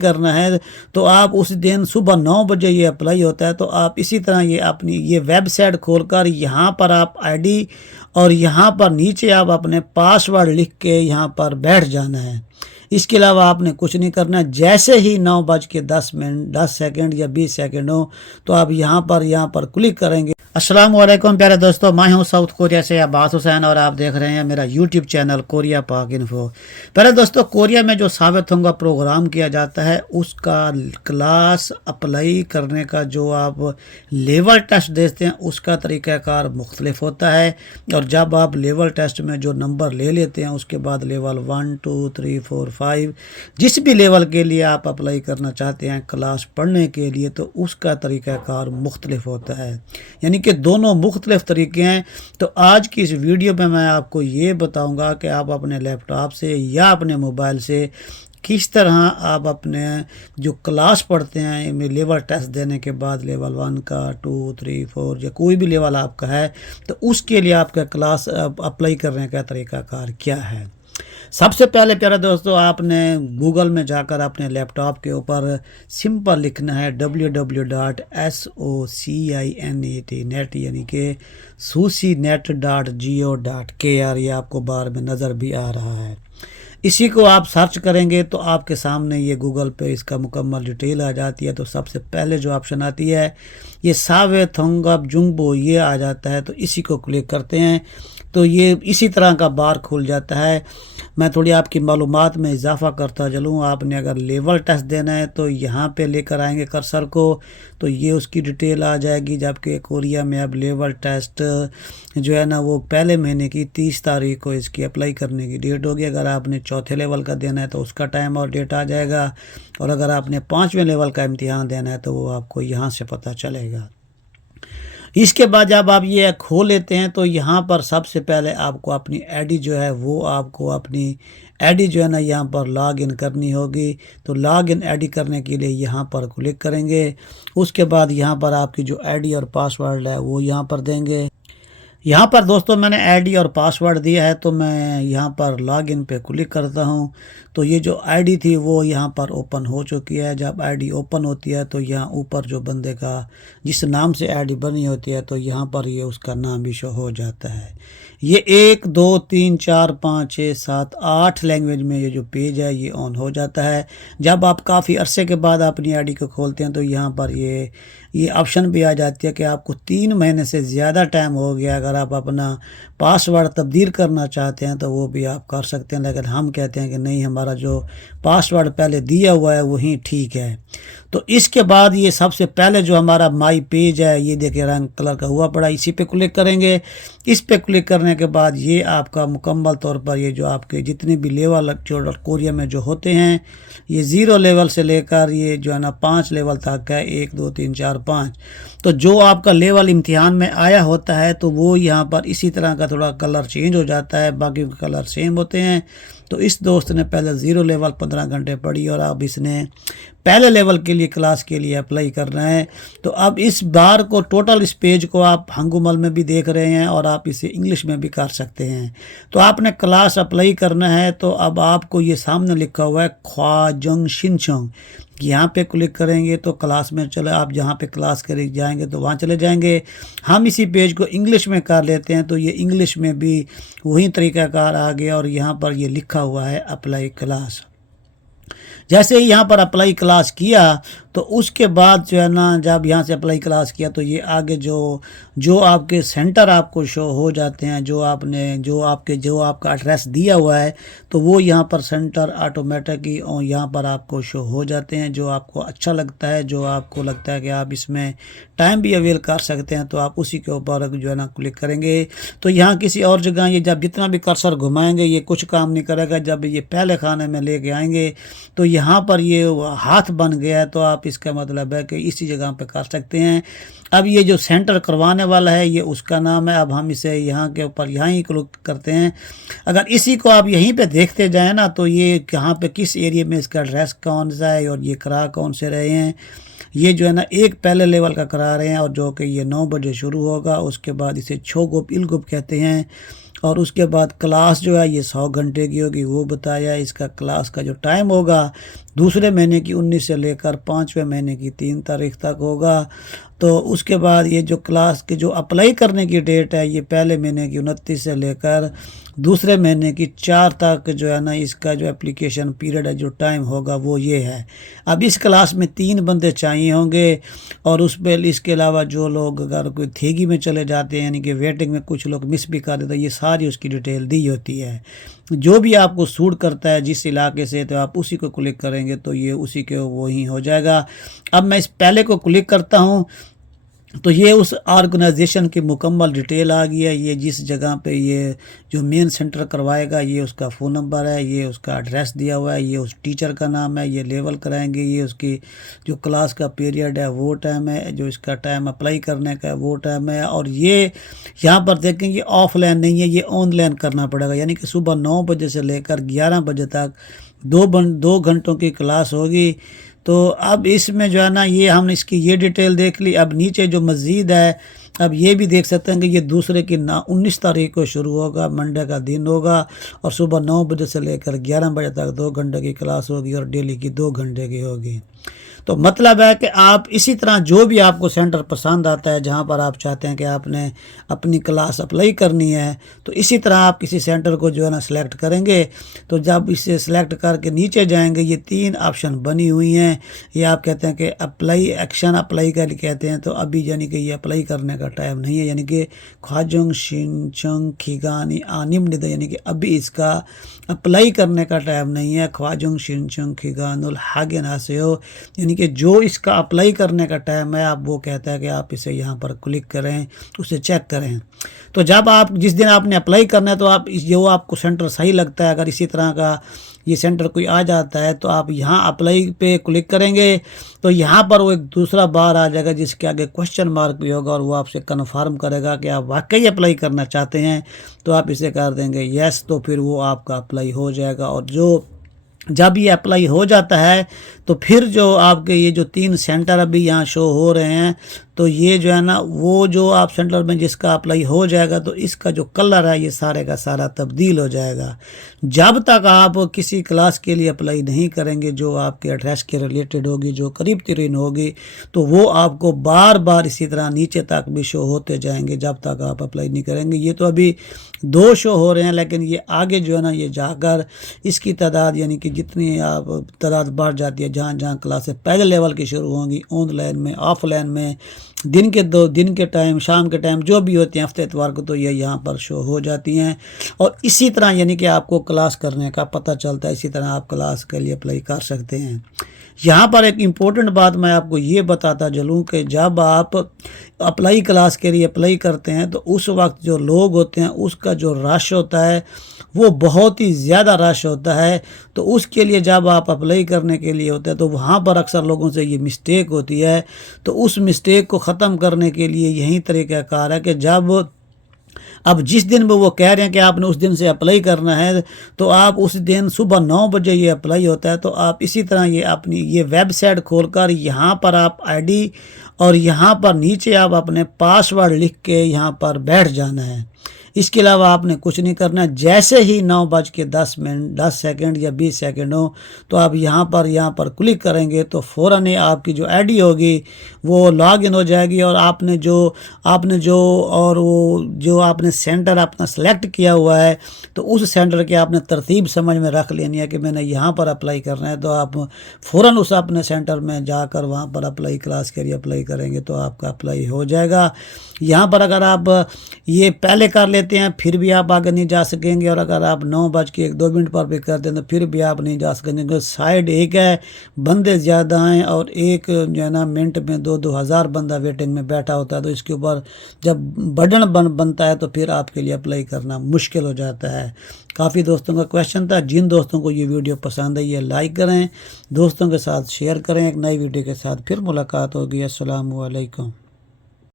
करना है तो आप उस दिन सुबह 9 बजे ये अप्लाई होता है। तो आप इसी तरह ये अपनी ये वेबसाइट खोलकर यहाँ पर आप आईडी और यहाँ पर नीचे आप अपने पासवर्ड लिख के यहाँ पर बैठ जाना है। इसके अलावा आपने कुछ नहीं करना है। जैसे ही 9:10 10 सेकंड या 20 सेकंड हो तो आप यहाँ पर क्लिक करेंगे। अस्सलाम वालेकुम प्यारे दोस्तों, मैं हूँ साउथ कोरिया से अब्बास हुसैन और आप देख रहे हैं मेरा यूट्यूब चैनल कोरिया पाक इन्फो। प्यारे दोस्तों, कोरिया में जो साबित होगा प्रोग्राम किया जाता है उसका क्लास अप्लाई करने का जो आप लेवल टेस्ट देते हैं उसका तरीक़ाकार मुख्तलिफ होता है। और जब आप लेवल टेस्ट में जो नंबर ले लेते हैं उसके बाद लेवल 1 2 3 4 5 जिस भी लेवल के लिए आप अप्लाई करना चाहते हैं क्लास पढ़ने के लिए तो उसका तरीक़ाकार मुख्तलिफ होता है, यानी कि दोनों मुख्तलिफ तरीके हैं। तो आज की इस वीडियो में मैं आपको ये बताऊंगा कि आप अपने लैपटॉप से या अपने मोबाइल से किस तरह आप अपने जो क्लास पढ़ते हैं में लेवल टेस्ट देने के बाद लेवल 1 का 2 3 4 या कोई भी लेवल आपका है तो उसके लिए आपका क्लास अप्लाई करने का तरीक़ाकार क्या है। सबसे पहले प्यारे दोस्तों, आपने गूगल में जाकर अपने लैपटॉप के ऊपर सिंपल लिखना है www.socinet यानी कि sucinet.go.kr। ये आपको बार में नज़र भी आ रहा है। इसी को आप सर्च करेंगे तो आपके सामने ये गूगल पे इसका मुकम्मल डिटेल आ जाती है। तो सबसे पहले जो ऑप्शन आती है ये सावे थोंगब जुंगबो ये आ जाता है, तो इसी को क्लिक करते हैं तो ये इसी तरह का बार खुल जाता है। मैं थोड़ी आपकी मालूमात में इजाफ़ा करता चलूँ। आपने अगर लेवल टेस्ट देना है तो यहाँ पे लेकर आएंगे कर्सर को तो ये उसकी डिटेल आ जाएगी। जबकि कोरिया में अब लेवल टेस्ट जो है ना वो पहले महीने की 30 तारीख को इसकी अप्लाई करने की डेट होगी। अगर आपने चौथे लेवल का देना है तो उसका टाइम और डेट आ जाएगा, और अगर आपने 5वें लेवल का इम्तिहान देना है तो वो आपको यहाँ से पता चलेगा। इसके बाद जब आप ये खोल लेते हैं तो यहाँ पर सबसे पहले आपको अपनी आईडी जो है वो आपको अपनी आईडी जो है ना यहाँ पर लॉग इन करनी होगी। तो लॉग इन आईडी करने के लिए यहाँ पर क्लिक करेंगे। उसके बाद यहाँ पर आपकी जो आईडी और पासवर्ड है वो यहाँ पर देंगे। यहाँ पर दोस्तों मैंने आईडी और पासवर्ड दिया है तो मैं यहाँ पर लॉगिन पे क्लिक करता हूँ। तो ये जो आईडी थी वो यहाँ पर ओपन हो चुकी है। जब आईडी ओपन होती है तो यहाँ ऊपर जो बंदे का जिस नाम से आईडी बनी होती है तो यहाँ पर ये उसका नाम भी शो हो जाता है। ये 1 2 3 4 5 6 7 8 लैंग्वेज में ये जो पेज है ये ऑन हो जाता है। जब आप काफ़ी अरसे के बाद अपनी आईडी को खोलते हैं तो यहाँ पर ये ऑप्शन भी आ जाती है कि आपको 3 महीने से ज़्यादा टाइम हो गया। अगर आप अपना पासवर्ड तब्दील करना चाहते हैं तो वो भी आप कर सकते हैं, लेकिन हम कहते हैं कि नहीं, हमारा जो पासवर्ड पहले दिया हुआ है वही ठीक है। तो इसके बाद ये सबसे पहले जो हमारा माई पेज है ये देखिए रंग कलर का हुआ पड़ा, इसी पे क्लिक करेंगे। इस पे क्लिक करने के बाद ये आपका मुकम्मल तौर पर ये जो आपके जितने भी लेवल जो कोरिया में जो होते हैं ये 0 लेवल से लेकर ये जो है ना 5 लेवल तक है, 1 2 3 4 5। तो जो आपका लेवल इम्तिहान में आया होता है तो वो यहाँ पर इसी तरह का थोड़ा कलर चेंज हो जाता है, बाकी के कलर सेम होते हैं। तो इस दोस्त ने पहले 0 लेवल 15 घंटे पढ़ी और अब इसने पहले लेवल के लिए क्लास के लिए अप्लाई करना है। तो अब इस बार को टोटल इस पेज को आप हंगुमल में भी देख रहे हैं और आप इसे इंग्लिश में भी कर सकते हैं। तो आपने क्लास अप्लाई करना है तो अब आपको ये सामने लिखा हुआ है ख्वाजंग शिनचोंग, यहाँ पे क्लिक करेंगे तो क्लास में चले आप जहाँ पे क्लास कर जाएंगे तो वहाँ चले जाएंगे। हम इसी पेज को इंग्लिश में कर लेते हैं तो ये इंग्लिश में भी वही तरीक़ाकार आ गया और यहाँ पर ये लिखा हुआ है अप्लाई क्लास। जैसे ही यहाँ पर अप्लाई क्लास किया तो उसके बाद जो है ना जब यहाँ से अप्लाई क्लास किया तो ये आगे जो आपके सेंटर आपको शो हो जाते हैं, जो आपका एड्रेस दिया हुआ है तो वो यहाँ पर सेंटर ऑटोमेटिक ही यहाँ पर आपको शो हो जाते हैं। जो आपको अच्छा लगता है, जो आपको लगता है कि आप इसमें टाइम भी अवेल कर सकते हैं तो आप उसी के ऊपर जो है ना क्लिक करेंगे। तो यहाँ किसी और जगह ये जब जितना भी कर्सर घुमाएंगे ये कुछ काम नहीं करेगा। जब ये पहले खाने में लेके आएंगे तो यहाँ पर ये हाथ बन गया है तो आप इसका मतलब है कि इसी जगह पे कर सकते हैं। अब ये जो सेंटर करवाने वाला है ये उसका नाम है। अब हम इसे यहाँ के ऊपर यहाँ ही क्लिक करते हैं। अगर इसी को आप यहीं पे देखते जाएं ना तो ये यहाँ पे किस एरिया में इसका एड्रेस कौन सा है और ये करा कौन से रहे हैं। ये जो है ना एक पहले लेवल का करा रहे हैं और जो कि ये 9 बजे शुरू होगा। उसके बाद इसे छोगुप इलगुप कहते हैं और उसके बाद क्लास जो है ये 100 घंटे की होगी वो बताया। इसका क्लास का जो टाइम होगा दूसरे महीने की 19 से लेकर 5वें महीने की 3 तारीख तक होगा। तो उसके बाद ये जो क्लास के जो अप्लाई करने की डेट है ये पहले महीने की 29 से लेकर दूसरे महीने की 4 तक जो है ना इसका जो एप्लीकेशन पीरियड है जो टाइम होगा वो ये है। अब इस क्लास में 3 बंदे चाहिए होंगे और उस पर इसके अलावा जो लोग अगर कोई थेगी में चले जाते हैं यानी कि वेटिंग में कुछ लोग मिस भी कर देते हैं, ये सारी उसकी डिटेल दी होती है। जो भी आपको सूट करता है जिस इलाके से तो आप उसी को क्लिक करेंगे तो ये उसी के वो ही हो जाएगा। अब मैं इस पहले को क्लिक करता हूँ तो ये उस ऑर्गेनाइजेशन की मुकम्मल डिटेल आ गई है। ये जिस जगह पे ये जो मेन सेंटर करवाएगा ये उसका फ़ोन नंबर है, ये उसका एड्रेस दिया हुआ है, ये उस टीचर का नाम है, ये लेवल कराएंगे, ये उसकी जो क्लास का पीरियड है वो टाइम है, जो इसका टाइम अप्लाई करने का है वो टाइम है। और ये यहाँ पर देखें ये ऑफलाइन नहीं है, ये ऑनलाइन करना पड़ेगा, यानी कि सुबह 9 बजे से लेकर 11 बजे तक 2 घंटों की क्लास होगी। तो अब इसमें जो है ना ये हमने इसकी ये डिटेल देख ली। अब नीचे जो मज़ीद है अब ये भी देख सकते हैं कि ये दूसरे की 19 तारीख को शुरू होगा, मंडे का दिन होगा और सुबह 9 बजे से लेकर 11 बजे तक 2 घंटे की क्लास होगी और डेली की 2 घंटे की होगी। तो मतलब है कि आप इसी तरह जो भी आपको सेंटर पसंद आता है जहां पर आप चाहते हैं कि आपने अपनी क्लास अप्लाई करनी है तो इसी तरह आप किसी सेंटर को जो है ना सिलेक्ट करेंगे। तो जब इसे सिलेक्ट करके नीचे जाएंगे ये 3 ऑप्शन बनी हुई हैं। ये आप कहते हैं कि अप्लाई एक्शन अप्लाई कर कहते हैं, तो अभी यानी कि ये अप्लाई करने का टाइम नहीं है, यानी कि ख्वाजुंग शिनचंग खिगानी आनिम निद, यानी कि अभी इसका अप्लाई करने का टाइम नहीं है। ख्वाजुंग शिनचंग खिगानुल हागे नासेओ, यानी कि जो इसका अप्लाई करने का टाइम है आप वो कहता है कि आप इसे यहाँ पर क्लिक करें, उसे चेक करें। तो जब आप जिस दिन आपने अप्लाई करना है तो आप जो आपको सेंटर सही लगता है, अगर इसी तरह का ये सेंटर कोई आ जाता है तो आप यहाँ अप्लाई पे क्लिक करेंगे तो यहाँ पर वो एक दूसरा बार आ जाएगा जिसके आगे क्वेश्चन मार्क भी होगा और वो आपसे कन्फर्म करेगा कि आप वाकई अप्लाई करना चाहते हैं। तो आप इसे कर देंगे यस, तो फिर वो आपका अप्लाई हो जाएगा। और जो जब ये अप्लाई हो जाता है तो फिर जो आपके ये जो 3 सेंटर अभी यहाँ शो हो रहे हैं तो ये जो है ना वो जो आप सेंटर में जिसका अप्लाई हो जाएगा तो इसका जो कलर है ये सारे का सारा तब्दील हो जाएगा। जब तक आप किसी क्लास के लिए अप्लाई नहीं करेंगे जो आपके एड्रेस के रिलेटेड होगी, जो करीब तरीन होगी, तो वो आपको बार बार इसी तरह नीचे तक भी शो होते जाएंगे जब तक आप अप्लाई नहीं करेंगे। ये तो अभी 2 शो हो रहे हैं, लेकिन ये आगे जो है ना ये जाकर इसकी तादाद यानी कि जितनी आप तादाद बढ़ जाती है, जहाँ जहाँ क्लासेस पहले लेवल की शुरू होंगी ऑनलाइन में ऑफलाइन में दिन के टाइम शाम के टाइम जो भी होते हैं हफ्ते इतवार को, तो ये यहाँ पर शो हो जाती हैं। और इसी तरह यानी कि आपको क्लास करने का पता चलता है, इसी तरह आप क्लास के लिए अप्लाई कर सकते हैं। यहाँ पर एक इम्पोर्टेंट बात मैं आपको ये बताता चलूँ कि जब आप अप्लाई क्लास के लिए अप्लाई करते हैं तो उस वक्त जो लोग होते हैं उसका जो रश होता है वो बहुत ही ज़्यादा रश होता है। तो उसके लिए जब आप अप्लाई करने के लिए होते हैं तो वहाँ पर अक्सर लोगों से ये मिस्टेक होती है। तो उस मिस्टेक को ख़त्म करने के लिए यही तरीक़ाकार है कि जब अब जिस दिन वो कह रहे हैं कि आपने उस दिन से अप्लाई करना है तो आप उस दिन सुबह 9 बजे ये अप्लाई होता है। तो आप इसी तरह ये अपनी ये वेबसाइट खोलकर यहाँ पर आप आईडी और यहाँ पर नीचे आप अपने पासवर्ड लिख के यहाँ पर बैठ जाना है। इसके अलावा आपने कुछ नहीं करना है। जैसे ही 9:10 या 20 सेकंड हो तो आप यहाँ पर क्लिक करेंगे तो फ़ौरन ही आपकी जो आईडी होगी वो लॉग इन हो जाएगी और आपने आपने सेंटर अपना सेलेक्ट किया हुआ है तो उस सेंटर की आपने तरतीब समझ में रख लेनी है कि मैंने यहाँ पर अप्लाई करना है। तो आप फ़ौरन उस अपने सेंटर में जाकर वहाँ पर अप्लाई क्लास के लिए अप्लाई करेंगे तो आपका अप्लाई हो जाएगा। यहाँ पर अगर आप ये पहले कर लेते हैं फिर भी आप आगे नहीं जा सकेंगे, और अगर आप 9:01 पर भी कर दें तो फिर भी आप नहीं जा सकेंगे क्योंकि साइड एक है, बंदे ज़्यादा हैं और एक जो है ना मिनट में 2-2 हज़ार बंदा वेटिंग में बैठा होता है। तो इसके ऊपर जब बर्डन बनता है तो फिर आपके लिए अप्लाई करना मुश्किल हो जाता है। काफ़ी दोस्तों का क्वेश्चन था। जिन दोस्तों को ये वीडियो पसंद है ये लाइक करें, दोस्तों के साथ शेयर करें। एक नई वीडियो के साथ फिर मुलाकात होगी। अस्सलामु अलैकुम।